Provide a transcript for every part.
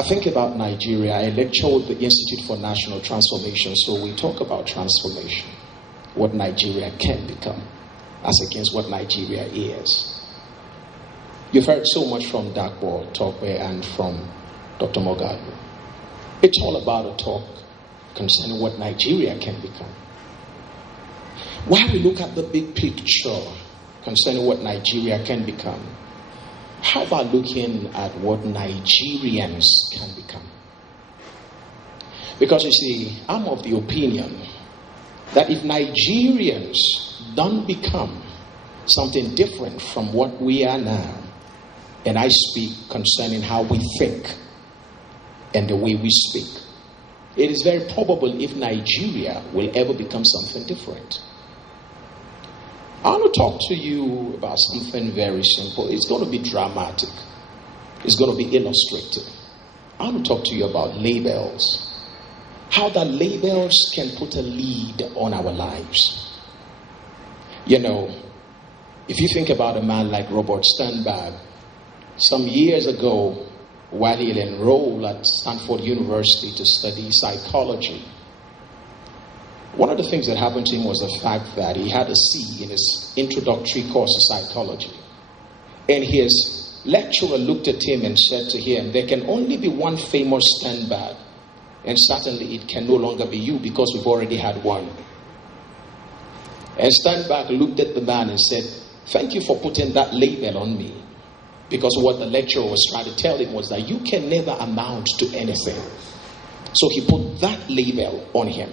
I think about Nigeria. I lecture with the Institute for National Transformation, so we talk about transformation, what Nigeria can become, as against what Nigeria is. You've heard so much from Dakbo, Tokwe, and from Dr. Mogadu. It's all about a talk concerning what Nigeria can become. While we look at the big picture concerning what Nigeria can become, how about looking at what Nigerians can become? Because you see, I'm of the opinion that if Nigerians don't become something different from what we are now, and I speak concerning how we think and the way we speak, it is very probable if Nigeria will ever become something different. I want to talk to you about something very simple. It's going to be dramatic. It's going to be illustrative. I want to talk to you about labels. How that labels can put a lead on our lives. You know, if you think about a man like Robert Sternberg, some years ago, while he had enrolled at Stanford University to study psychology, one of the things that happened to him was the fact that he had a C in his introductory course of psychology. And his lecturer looked at him and said to him, there can only be one famous Sternberg, and certainly it can no longer be you because we've already had one. And Sternberg looked at the man and said, thank you for putting that label on me. Because what the lecturer was trying to tell him was that you can never amount to anything. So he put that label on him.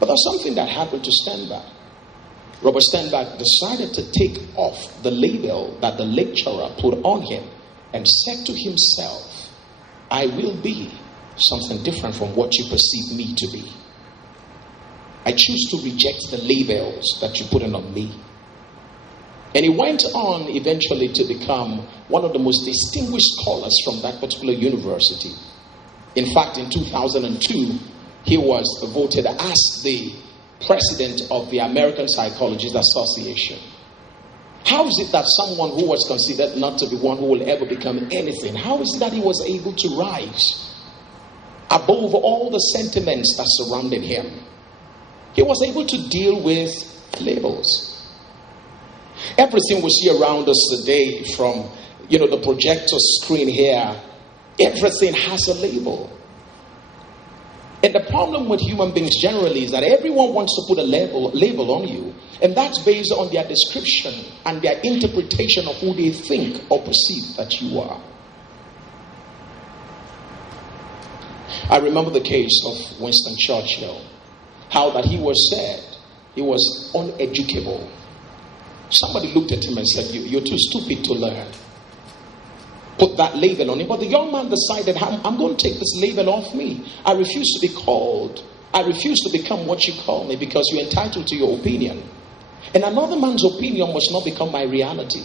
But there's something that happened to Sternberg. Robert Sternberg decided to take off the label that the lecturer put on him and said to himself, I will be something different from what you perceive me to be. I choose to reject the labels that you put on me. And he went on eventually to become one of the most distinguished scholars from that particular university. In fact, in 2002, he was voted as the president of the American Psychologists Association. How is it that someone who was considered not to be one who will ever become anything, how is it that he was able to rise above all the sentiments that surrounded him? He was able to deal with labels. Everything we see around us today, from the projector screen here, everything has a label. And the problem with human beings generally is that everyone wants to put a label on you, and that's based on their description and their interpretation of who they think or perceive that you are. I remember the case of Winston Churchill, how that he was said he was uneducable. Somebody looked at him and said, you're too stupid to learn. Put that label on him. But the young man decided, I'm going to take this label off me. I refuse to be called. I refuse to become what you call me because you're entitled to your opinion. And another man's opinion must not become my reality.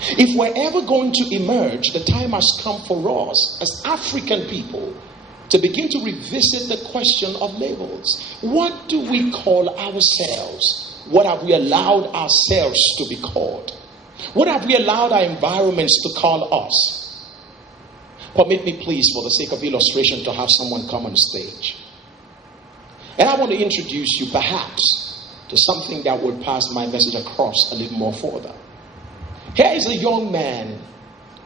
If we're ever going to emerge, the time has come for us as African people to begin to revisit the question of labels. What do we call ourselves? What have we allowed ourselves to be called? What have we allowed our environments to call us? Permit me, please, for the sake of illustration, to have someone come on stage. And I want to introduce you, perhaps, to something that would pass my message across a little more further. Here is a young man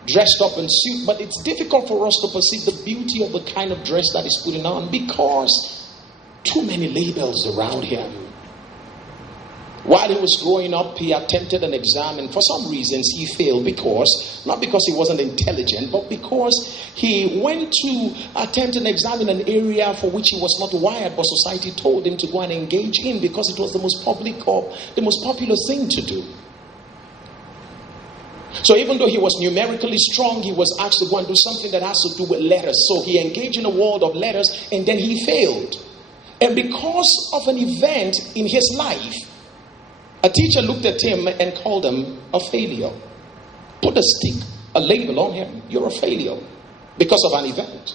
dressed up in suit, but it's difficult for us to perceive the beauty of the kind of dress that he's putting on because too many labels around him. While he was growing up, he attempted an exam, and for some reasons he failed not because he wasn't intelligent, but because he went to attempt an exam in an area for which he was not wired, but society told him to go and engage in because it was the most public or the most popular thing to do. So even though he was numerically strong, he was asked to go and do something that has to do with letters. So he engaged in a world of letters, and then he failed. And because of an event in his life, a teacher looked at him and called him a failure. Put a label on him. You're a failure because of an event.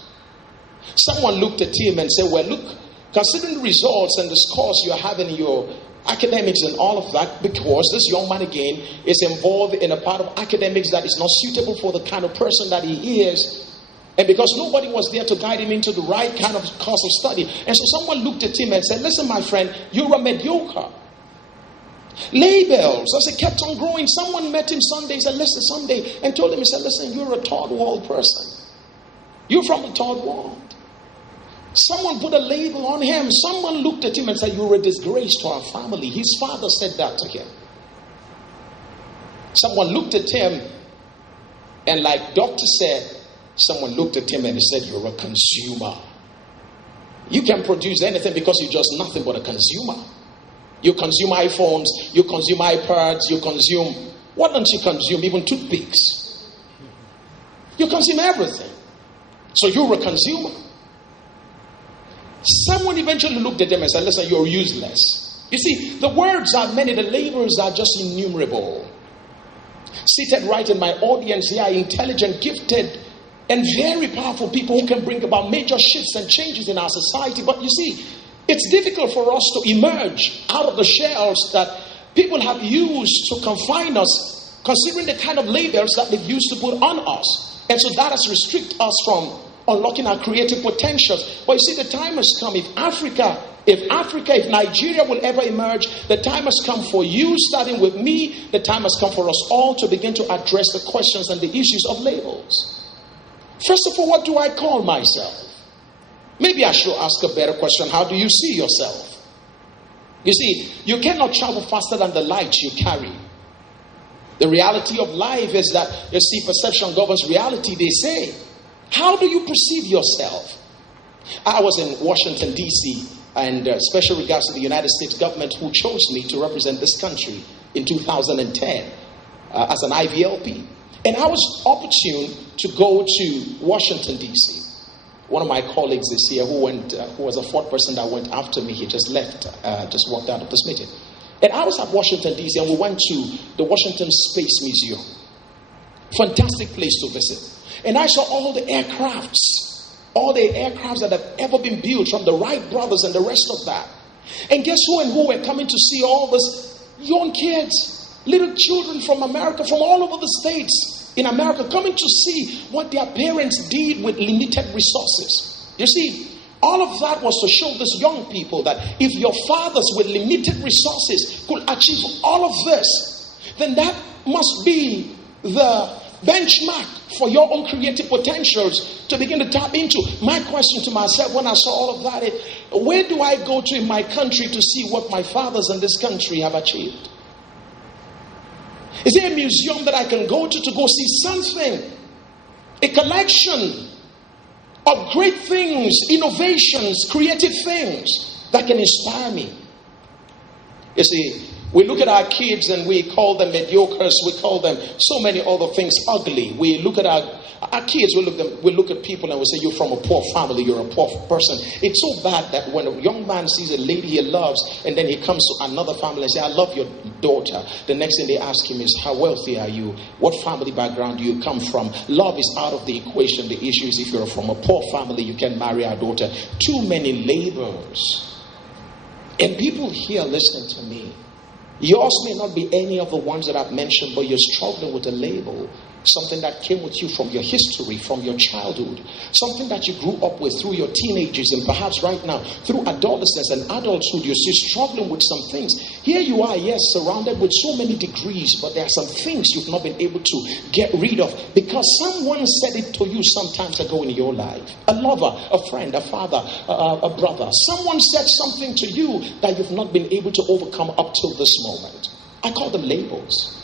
Someone looked at him and said, well, look, Considering the results and the scores you're having in your academics and all of that, because this young man again is involved in a part of academics that is not suitable for the kind of person that he is, and because nobody was there to guide him into the right kind of course of study. And so someone looked at him and said, listen, my friend, you're a mediocre. Labels, as it kept on growing, someone met him Sunday, said, listen, Sunday, and told him, he said, listen, you're a third world person. You're from the third world. Someone put a label on him. Someone looked at him and said, you're a disgrace to our family. His father said that to him. Someone looked at him, and like doctor said, someone looked at him and said, you're a consumer. You can produce anything because you're just nothing but a consumer. You consume iPhones, you consume iPads, you consume, what don't you consume? Even toothpicks. You consume everything. So you're a consumer. Someone eventually looked at them and said, listen, you're useless. You see, the words are many, the labels are just innumerable. Seated right in my audience here are intelligent, gifted, and very powerful people who can bring about major shifts and changes in our society. But you see, it's difficult for us to emerge out of the shells that people have used to confine us, considering the kind of labels that they've used to put on us. And so that has restricted us from unlocking our creative potentials. But you see, the time has come. If Nigeria will ever emerge, the time has come for you, starting with me. The time has come for us all to begin to address the questions and the issues of labels. First of all, what do I call myself? Maybe I should ask a better question. How do you see yourself? You see, you cannot travel faster than the light you carry. The reality of life is that, you see, perception governs reality, they say. How do you perceive yourself? I was in Washington, D.C., and special regards to the United States government who chose me to represent this country in 2010 as an IVLP. And I was opportune to go to Washington, D.C. One of my colleagues is here who was a fourth person that went after me. He just left, just walked out of this meeting. And I was at Washington, D.C., and we went to the Washington Space Museum. Fantastic place to visit. And I saw all the aircrafts that have ever been built from the Wright brothers and the rest of that. And guess who and who were coming to see all these young kids, little children from America, from all over the states in America, coming to see what their parents did with limited resources. You see, all of that was to show these young people that if your fathers with limited resources could achieve all of this, then that must be the benchmark for your own creative potentials to begin to tap into. My question to myself when I saw all of that is, where do I go to in my country to see what my fathers in this country have achieved? Is there a museum that I can go to go see something? A collection of great things, innovations, creative things that can inspire me. You see, we look at our kids and we call them mediocres. We call them so many other things ugly. We look at our kids, we look at people and we say, you're from a poor family, you're a poor person. It's so bad that when a young man sees a lady he loves and then he comes to another family and says, I love your daughter. The next thing they ask him is, how wealthy are you? What family background do you come from? Love is out of the equation. The issue is if you're from a poor family, you can marry our daughter. Too many labels. And people here listening to me, yours may not be any of the ones that I've mentioned, but you're struggling with a label. Something that came with you from your history, from your childhood. Something that you grew up with through your teenagers and perhaps right now through adolescence and adulthood. You're still struggling with some things. Here you are, yes, surrounded with so many degrees, but there are some things you've not been able to get rid of because someone said it to you some times ago in your life. A lover, a friend, a father, a brother. Someone said something to you that you've not been able to overcome up till this moment. I call them labels.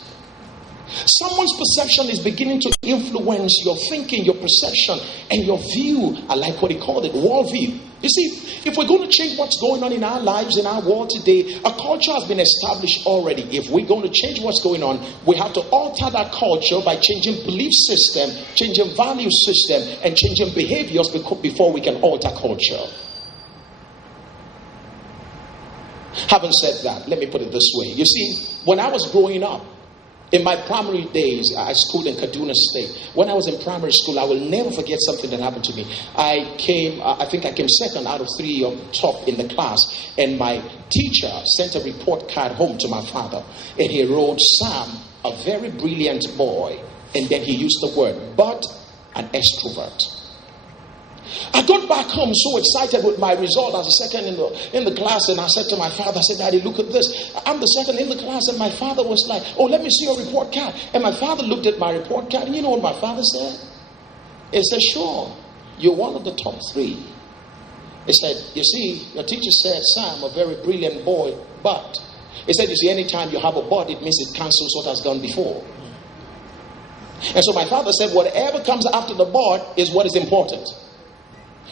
Someone's perception is beginning to influence your thinking, your perception, and your view. I like what he called it, worldview. You see, if we're going to change what's going on in our lives, in our world today, a culture has been established already. If we're going to change what's going on, we have to alter that culture by changing belief system, changing value system, and changing behaviors before we can alter culture. Having said that, let me put it this way. You see, when I was growing up, In my primary days, I schooled in Kaduna State. When I was in primary school, I will never forget something that happened to me. I think I came second out of 3 on top in the class. And my teacher sent a report card home to my father. And he wrote, Sam, a very brilliant boy. And then he used the word, but an extrovert. I got back home so excited with my result as a second in the class, and I said to my father, I said, Daddy, look at this. I'm the second in the class, and my father was like, oh, let me see your report card. And my father looked at my report card, and you know what my father said? He said, sure, you're one of the top 3. He said, you see, your teacher said, Sam, a very brilliant boy, but he said, you see, anytime you have a but, it means it cancels what has gone before. And so my father said, whatever comes after the but is what is important.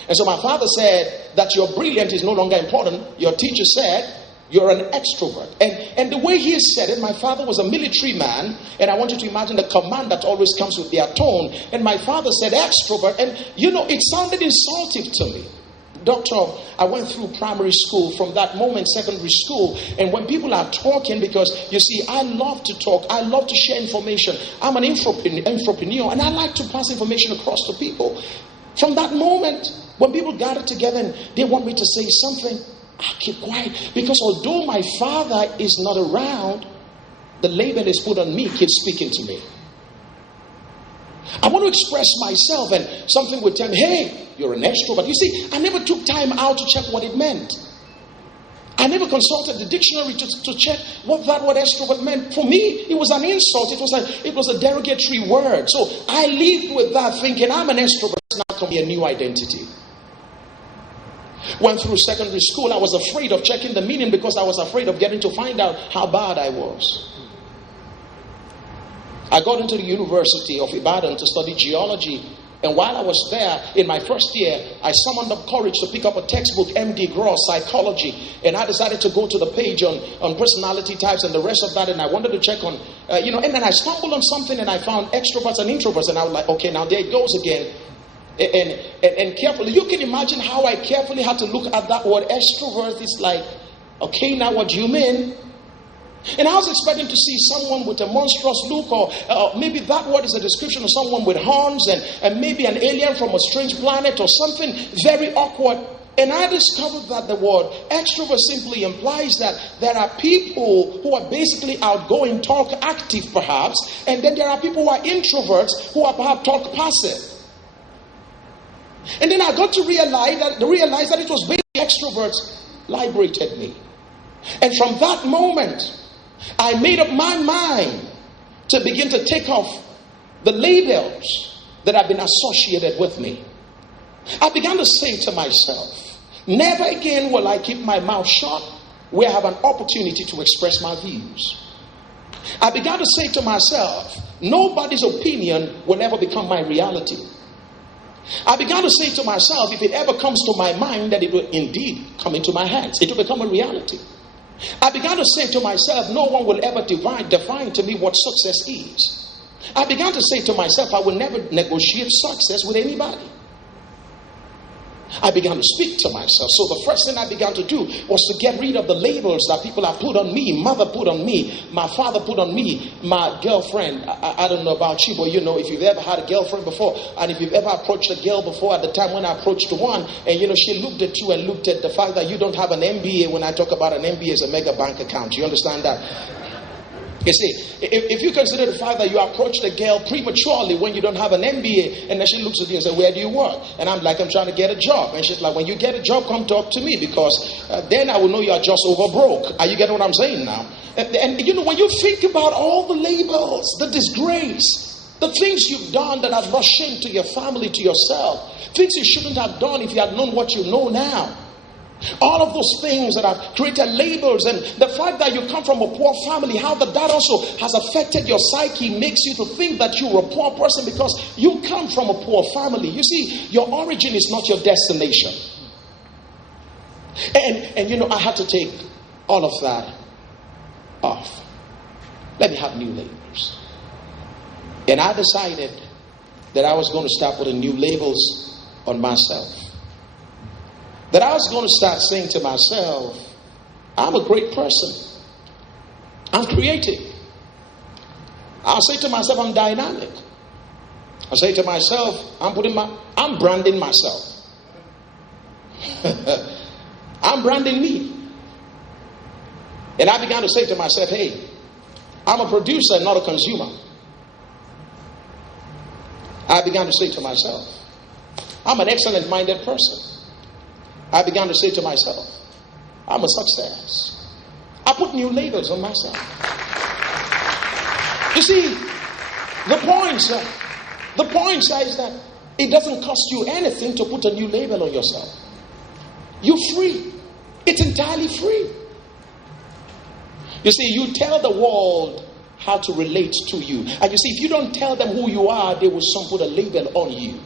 And so my father said that your brilliant is no longer important. Your teacher said you're an extrovert. And the way he said it, my father was a military man. And I want you to imagine the command that always comes with their tone. And my father said extrovert. And you know, it sounded insulting to me. Doctor, I went through primary school, from that moment secondary school, and when people are talking, because you see, I love to talk, I love to share information. I'm an entrepreneur, and I like to pass information across to people. From that moment, when people gather together and they want me to say something, I keep quiet, because although my father is not around, the label is put on me, keeps speaking to me. I want to express myself, and something would tell me, hey, you're an extrovert. You see, I never took time out to check what it meant. I never consulted the dictionary to check what that word extrovert meant. For me, it was an insult. It was a derogatory word. So I lived with that thinking, I'm an extrovert. Now can be a new identity. Went through secondary school. I was afraid of checking the meaning because I was afraid of getting to find out how bad I was. I got into the University of Ibadan to study geology. And while I was there, in my first year, I summoned up courage to pick up a textbook, MD Gross, Psychology. And I decided to go to the page on personality types and the rest of that. And I wanted to check on, and then I stumbled on something and I found extroverts and introverts. And I was like, okay, now there it goes again. And carefully, you can imagine how I carefully had to look at that word extrovert. It's like, okay, now what do you mean? And I was expecting to see someone with a monstrous look, or maybe that word is a description of someone with horns and maybe an alien from a strange planet or something very awkward. And I discovered that the word extrovert simply implies that there are people who are basically outgoing, talk active perhaps, and then there are people who are introverts who are perhaps talk passive. And then I got to realize that it was basically extroverts liberated me. And from that moment, I made up my mind to begin to take off the labels that have been associated with me. I began to say to myself, never again will I keep my mouth shut where I have an opportunity to express my views. I began to say to myself, nobody's opinion will ever become my reality. I began to say to myself, if it ever comes to my mind, that it will indeed come into my hands. It will become a reality. I began to say to myself, no one will ever define to me what success is. I began to say to myself, I will never negotiate success with anybody. I began to speak to myself. So the first thing I began to do was to get rid of the labels that people have put on me. Mother put on me. My father put on me. My girlfriend. I don't know about you, but if you've ever had a girlfriend before, and if you've ever approached a girl before, at the time when I approached one, and she looked at you and looked at the fact that you don't have an MBA. When I talk about an MBA, it's a mega bank account. You understand that? You see, if you consider the fact that you approached a girl prematurely when you don't have an MBA, and then she looks at you and says, where do you work? And I'm like, I'm trying to get a job. And she's like, when you get a job, come talk to me, because then I will know you are just over broke. Are you getting what I'm saying now? And when you think about all the labels, the disgrace, the things you've done that have brought shame to your family, to yourself, things you shouldn't have done if you had known what you know now. All of those things that have created labels, and the fact that you come from a poor family, how that also has affected your psyche, makes you to think that you're a poor person because you come from a poor family. You see, your origin is not your destination. And I had to take all of that off. Let me have new labels. And I decided that I was going to start putting new labels on myself. That I was going to start saying to myself, I'm a great person. I'm creative. I'll say to myself, I'm dynamic. I say to myself, I'm branding myself. I'm branding me. And I began to say to myself, hey, I'm a producer, not a consumer. I began to say to myself, I'm an excellent-minded person. I began to say to myself, I'm a success. I put new labels on myself. You see, the point is that it doesn't cost you anything to put a new label on yourself. You're free. It's entirely free. You see, you tell the world how to relate to you. And you see, if you don't tell them who you are, they will soon put a label on you.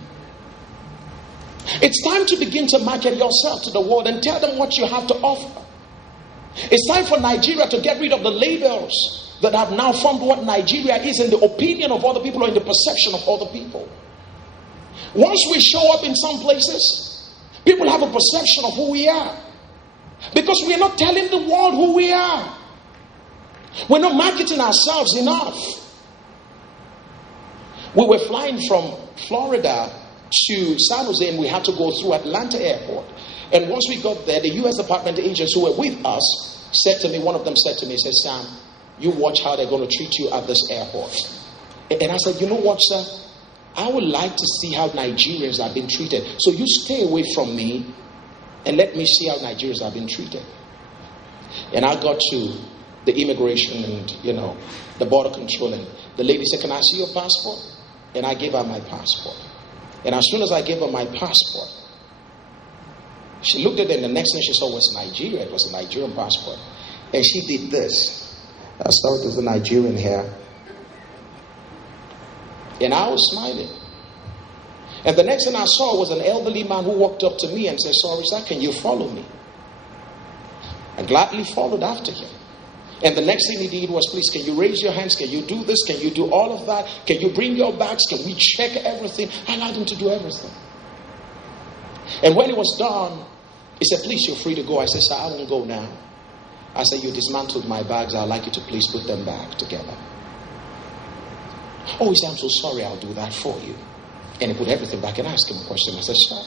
It's time to begin to market yourself to the world and tell them what you have to offer. It's time for Nigeria to get rid of the labels that have now formed what Nigeria is in the opinion of other people or in the perception of other people. Once we show up in some places, people have a perception of who we are. Because we're not telling the world who we are. We're not marketing ourselves enough. We were flying from Florida to San Jose and we had to go through Atlanta airport. And once we got there, the U.S. Department agents who were with us said to me, one of them said to me, said, Sam, you watch how they're going to treat you at this airport. And I said, you know what, sir? I would like to see how Nigerians are being treated. So you stay away from me and let me see how Nigerians are being treated. And I got to the immigration and, the border control. And the lady said, can I see your passport? And I gave her my passport. And as soon as I gave her my passport, she looked at it and the next thing she saw was Nigeria. It was a Nigerian passport. And she did this. I saw it was a Nigerian hair. And I was smiling. And the next thing I saw was an elderly man who walked up to me and said, sorry, sir, can you follow me? I gladly followed after him. And the next thing he did was, please, can you raise your hands? Can you do this? Can you do all of that? Can you bring your bags? Can we check everything? I allowed him to do everything. And when it was done, he said, please, you're free to go. I said, sir, I won't go now. I said, you dismantled my bags. I'd like you to please put them back together. Oh, he said, I'm so sorry. I'll do that for you. And he put everything back and I asked him a question. I said, sir,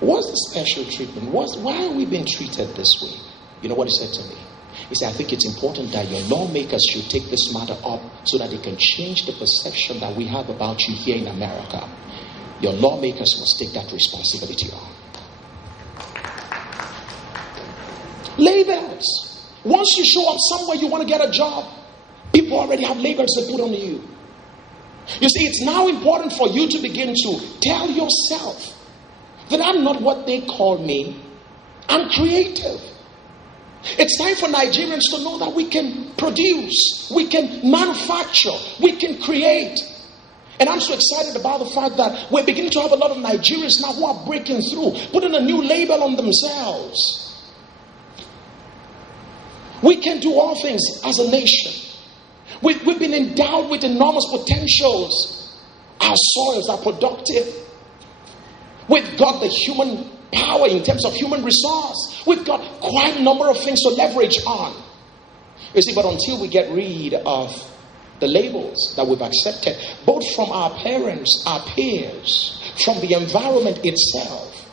what's the special treatment? Why are we being treated this way? You know what he said to me? He said, I think it's important that your lawmakers should take this matter up so that they can change the perception that we have about you here in America. Your lawmakers must take that responsibility on. Labels. Once you show up somewhere you want to get a job, people already have labels they put on you. You see, it's now important for you to begin to tell yourself that I'm not what they call me. I'm creative. It's time for Nigerians to know that we can produce, we can manufacture, we can create. And I'm so excited about the fact that we're beginning to have a lot of Nigerians now who are breaking through, putting a new label on themselves. We can do all things as a nation. We've been endowed with enormous potentials. Our soils are productive. We've got the human power in terms of human resource. We've got quite a number of things to leverage on. You see, but until we get rid of the labels that we've accepted, both from our parents, our peers, from the environment itself,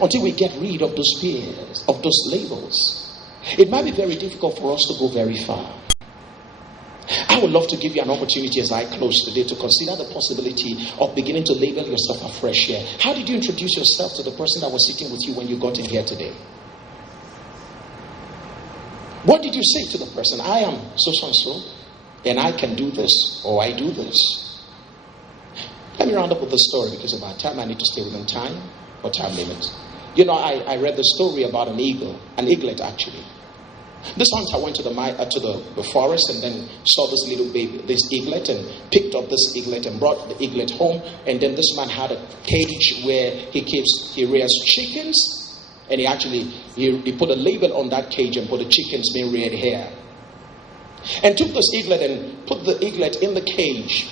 until we get rid of those peers, of those labels, it might be very difficult for us to go very far. I would love to give you an opportunity as I close today to consider the possibility of beginning to label yourself afresh here. How did you introduce yourself to the person that was sitting with you when you got in here today? What did you say to the person? I am so, and I can do this, or I do this. Let me round up with the story because of our time. I need to stay within time or time limits. I read the story about an eaglet actually. This hunter went to the forest and then saw this little baby, this eaglet, and picked up this eaglet and brought the eaglet home. And then this man had a cage where he rears chickens, and he put a label on that cage and put the chickens being reared here. And took this eaglet and put the eaglet in the cage,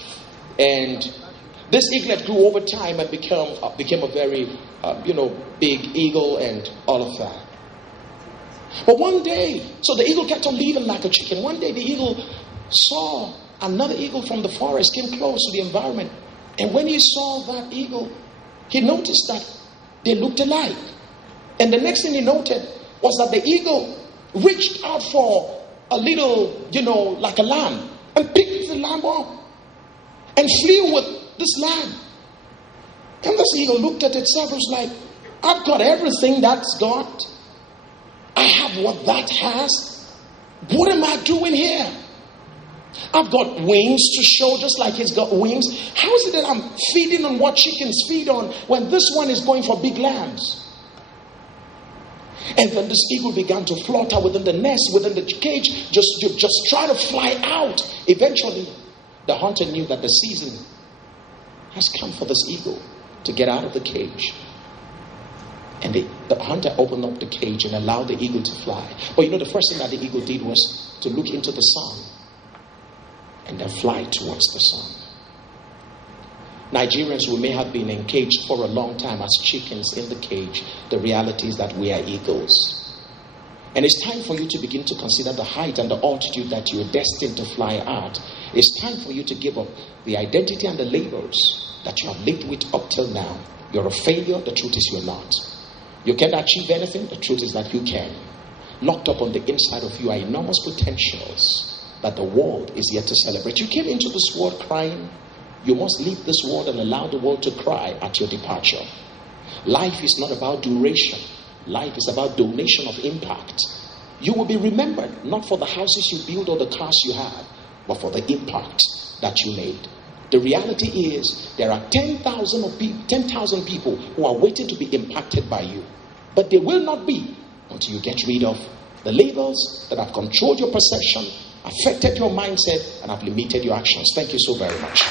and this eaglet grew over time and became a very big eagle and all of that. But one day, so the eagle kept on living like a chicken. One day the eagle saw another eagle from the forest, came close to the environment. And when he saw that eagle, he noticed that they looked alike. And the next thing he noted was that the eagle reached out for a little, like a lamb, and picked the lamb up and flew with this lamb. And this eagle looked at itself and was like, I've got everything that's got. I have what that has. What am I doing here? I've got wings to show just like it's got wings. How is it that I'm feeding on what chickens feed on when this one is going for big lambs? And then this eagle began to flutter within the nest, within the cage, just try to fly out. Eventually, the hunter knew that the season has come for this eagle to get out of the cage. And the hunter opened up the cage and allowed the eagle to fly. But the first thing that the eagle did was to look into the sun and then fly towards the sun. Nigerians, we may have been encaged for a long time as chickens in the cage. The reality is that we are eagles. And it's time for you to begin to consider the height and the altitude that you are destined to fly at. It's time for you to give up the identity and the labels that you have lived with up till now. You're a failure. The truth is you're not. You can't achieve anything. The truth is that you can. Locked up on the inside of you are enormous potentials that the world is yet to celebrate. You came into this world crying. You must leave this world and allow the world to cry at your departure. Life is not about duration. Life is about donation of impact. You will be remembered not for the houses you build or the cars you have, but for the impact that you made. The reality is there are 10,000 people who are waiting to be impacted by you. But they will not be until you get rid of the labels that have controlled your perception, affected your mindset, and have limited your actions. Thank you so very much.